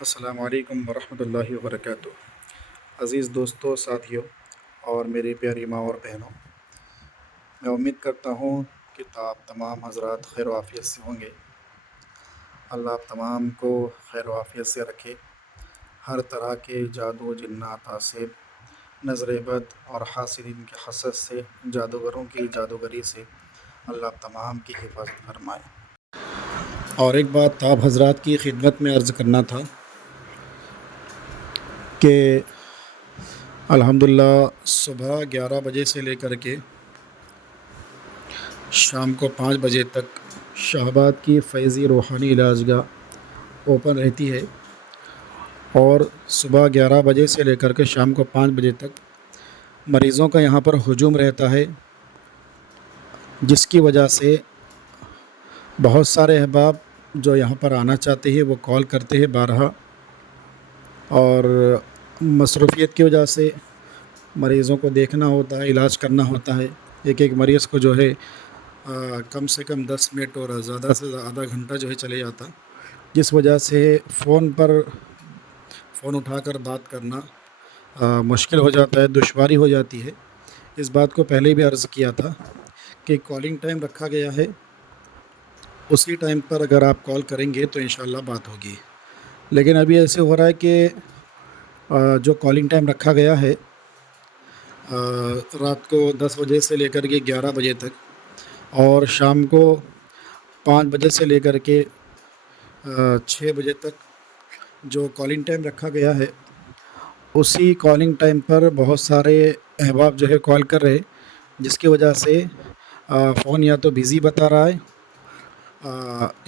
السلام علیکم ورحمۃ اللہ وبرکاتہ۔ عزیز دوستوں، ساتھیوں اور میری پیاری ماں اور بہنوں، میں امید کرتا ہوں کہ آپ تمام حضرات خیر و عافیت سے ہوں گے۔ اللہ آپ تمام کو خیر و عافیت سے رکھے، ہر طرح کے جادو، جنات، حاسد، نظر بد اور حاسدین کے حسد سے، جادوگروں کی جادوگری سے اللہ آپ تمام کی حفاظت فرمائے۔ اور ایک بات آپ حضرات کی خدمت میں عرض کرنا تھا کہ الحمدللہ صبح 11 بجے سے لے کر کے شام کو 5 بجے تک شاہباد کی فیضی روحانی علاج گاہ اوپن رہتی ہے، اور صبح 11 بجے سے لے کر کے شام کو 5 بجے تک مریضوں کا یہاں پر ہجوم رہتا ہے، جس کی وجہ سے بہت سارے احباب جو یہاں پر آنا چاہتے ہیں وہ کال کرتے ہیں بارہا، اور مصروفیت کی وجہ سے مریضوں کو دیکھنا ہوتا ہے، علاج کرنا ہوتا ہے۔ ایک مریض کو جو ہے کم سے کم 10 منٹ اور زیادہ سے زیادہ آدھا گھنٹہ جو ہے چلے جاتا، جس وجہ سے فون اٹھا کر بات کرنا مشکل ہو جاتا ہے، دشواری ہو جاتی ہے۔ اس بات کو پہلے بھی عرض کیا تھا کہ کالنگ ٹائم رکھا گیا ہے، اسی ٹائم پر اگر آپ کال کریں گے تو انشاءاللہ بات ہوگی۔ لیکن ابھی ایسے ہو رہا ہے کہ جو کالنگ ٹائم رکھا گیا ہے رات کو 10 بجے سے لے کر کے 11 بجے تک، اور شام کو 5 بجے سے لے کر کے 6 بجے تک جو کالنگ ٹائم رکھا گیا ہے، اسی کالنگ ٹائم پر بہت سارے احباب جو ہے کال کر رہے، جس کی وجہ سے فون یا تو بزی بتا رہا ہے،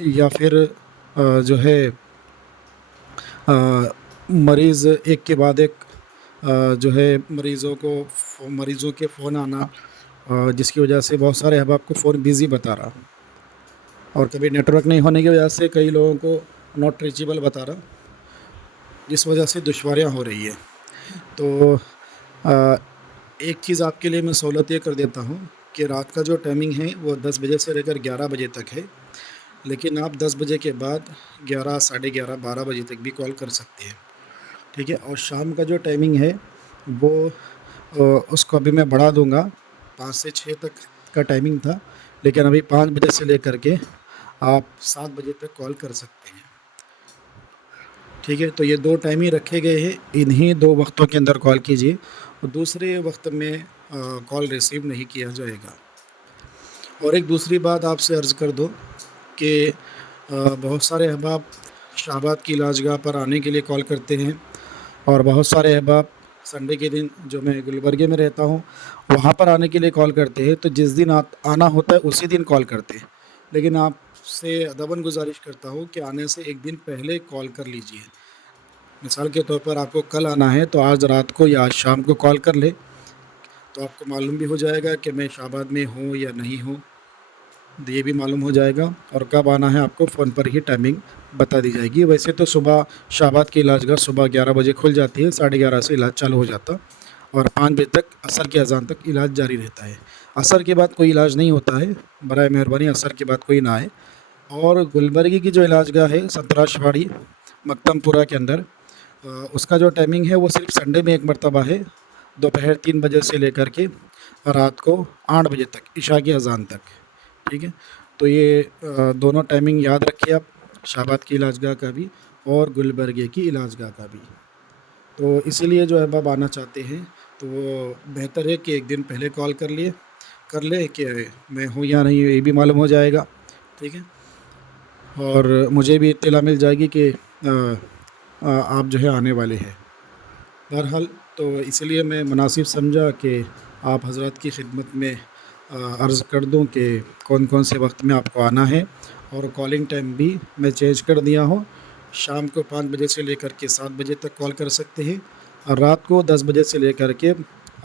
یا پھر جو ہے مریض ایک کے بعد ایک جو ہے مریضوں کے فون آنا، جس کی وجہ سے بہت سارے احباب کو فون بزی بتا رہا، اور کبھی نیٹ ورک نہیں ہونے کی وجہ سے کئی لوگوں کو ناٹ ریچیبل بتا رہا، جس وجہ سے دشواریاں ہو رہی ہے۔ تو ایک چیز آپ کے لیے میں سہولت یہ کر دیتا ہوں کہ رات کا جو ٹائمنگ ہے وہ 10 بجے سے لے کر 11 بجے تک ہے، لیکن آپ 10 بجے کے بعد 11، 11:30، 12 بجے تک بھی کال کر سکتے ہیں، ٹھیک ہے۔ اور شام کا جو ٹائمنگ ہے وہ اس کو ابھی میں بڑھا دوں گا، 5 سے 6 تک کا ٹائمنگ تھا، لیکن ابھی 5 بجے سے لے کر کے آپ 7 بجے تک کال کر سکتے ہیں، ٹھیک ہے۔ تو یہ 2 ٹائمنگ رکھے گئے ہیں، انہی 2 وقتوں کے اندر کال کیجیے، اور دوسرے وقت میں کال ریسیو نہیں کیا جائے گا۔ اور ایک دوسری بات آپ سے عرض کر دو کہ بہت سارے احباب شاہباد کی علاج گاہ پر آنے کے لیے کال کرتے ہیں، اور بہت سارے احباب سنڈے کے دن جو میں گلبرگے میں رہتا ہوں وہاں پر آنے کے لیے کال کرتے ہیں، تو جس دن آنا ہوتا ہے اسی دن کال کرتے ہیں، لیکن آپ سے ادباً گزارش کرتا ہوں کہ آنے سے ایک دن پہلے کال کر لیجئے۔ مثال کے طور پر آپ کو کل آنا ہے تو آج رات کو یا آج شام کو کال کر لے، تو آپ کو معلوم بھی ہو جائے گا کہ میں شاہباد میں ہوں یا نہیں ہوں، یہ بھی معلوم ہو جائے گا، اور کب آنا ہے آپ کو فون پر ہی ٹائمنگ بتا دی جائے گی۔ ویسے تو صبح شاہباد کی علاج گاہ صبح 11 بجے کھل جاتی ہے، 11:30 سے علاج چالو ہو جاتا، اور 5 بجے تک عصر کی اذان تک علاج جاری رہتا ہے۔ عصر کے بعد کوئی علاج نہیں ہوتا ہے، برائے مہربانی عصر کے بعد کوئی نہ آئے۔ اور گلبرگی کی جو علاج گاہ ہے ستراش واڑی مکتم پورہ کے اندر، اس کا جو ٹائمنگ ہے وہ صرف سنڈے میں ایک مرتبہ ہے، دوپہر 3 بجے سے لے کر کے رات کو 8 بجے تک، عشاء کی اذان تک، ٹھیک ہے۔ تو یہ دونوں ٹائمنگ یاد رکھیے آپ، شاہباد کی علاج گاہ کا بھی اور گلبرگے کی علاج گاہ کا بھی۔ تو اسی لیے جو احباب آنا چاہتے ہیں تو وہ بہتر ہے کہ ایک دن پہلے کال کر لے کہ میں ہوں یا نہیں، یہ بھی معلوم ہو جائے گا، ٹھیک ہے، اور مجھے بھی اطلاع مل جائے گی کہ آپ جو ہے آنے والے ہیں۔ بہرحال تو اس لیے میں مناسب سمجھا کہ آپ حضرات کی خدمت میں عرض کر دوں کہ کون کون سے وقت میں آپ کو آنا ہے، اور کالنگ ٹائم بھی میں چینج کر دیا ہوں، شام کو 5 بجے سے لے کر کے 7 بجے تک کال کر سکتے ہیں، اور رات کو 10 بجے سے لے کر کے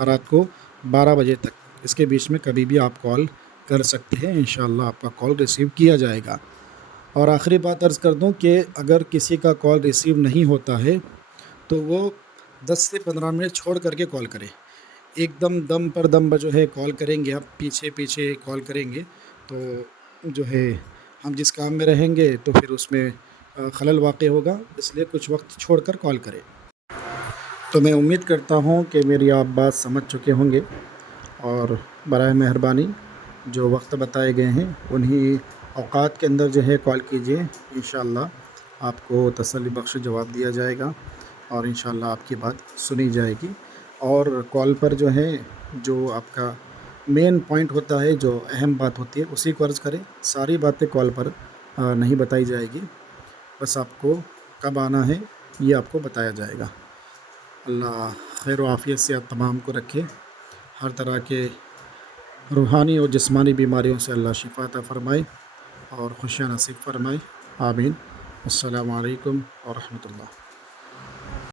رات کو 12 بجے تک، اس کے بیچ میں کبھی بھی آپ کال کر سکتے ہیں، انشاءاللہ آپ کا کال ریسیو کیا جائے گا۔ اور آخری بات عرض کر دوں کہ اگر کسی کا کال ریسیو نہیں ہوتا ہے تو وہ 10 سے 15 منٹ چھوڑ کر کے کال کرے، ایک دم پر دم جو ہے کال کریں گے، آپ پیچھے کال کریں گے تو جو ہے ہم جس کام میں رہیں گے تو پھر اس میں خلل واقع ہوگا، اس لیے کچھ وقت چھوڑ کر کال کریں۔ تو میں امید کرتا ہوں کہ میری آپ بات سمجھ چکے ہوں گے، اور برائے مہربانی جو وقت بتائے گئے ہیں انہی اوقات کے اندر جو ہے کال کیجیے، انشاءاللہ آپ کو تسلی بخش جواب دیا جائے گا، اور انشاءاللہ آپ کی بات سنی جائے گی۔ اور کال پر جو ہے جو آپ کا مین پوائنٹ ہوتا ہے، جو اہم بات ہوتی ہے، اسی کو عرض کریں۔ ساری باتیں کال پر نہیں بتائی جائے گی، بس آپ کو کب آنا ہے یہ آپ کو بتایا جائے گا۔ اللہ خیر و عافیت سے آپ تمام کو رکھے، ہر طرح کے روحانی اور جسمانی بیماریوں سے اللہ شفا عطا فرمائے اور خوشیاں نصیب فرمائے، آمین۔ السلام علیکم ورحمۃ اللہ۔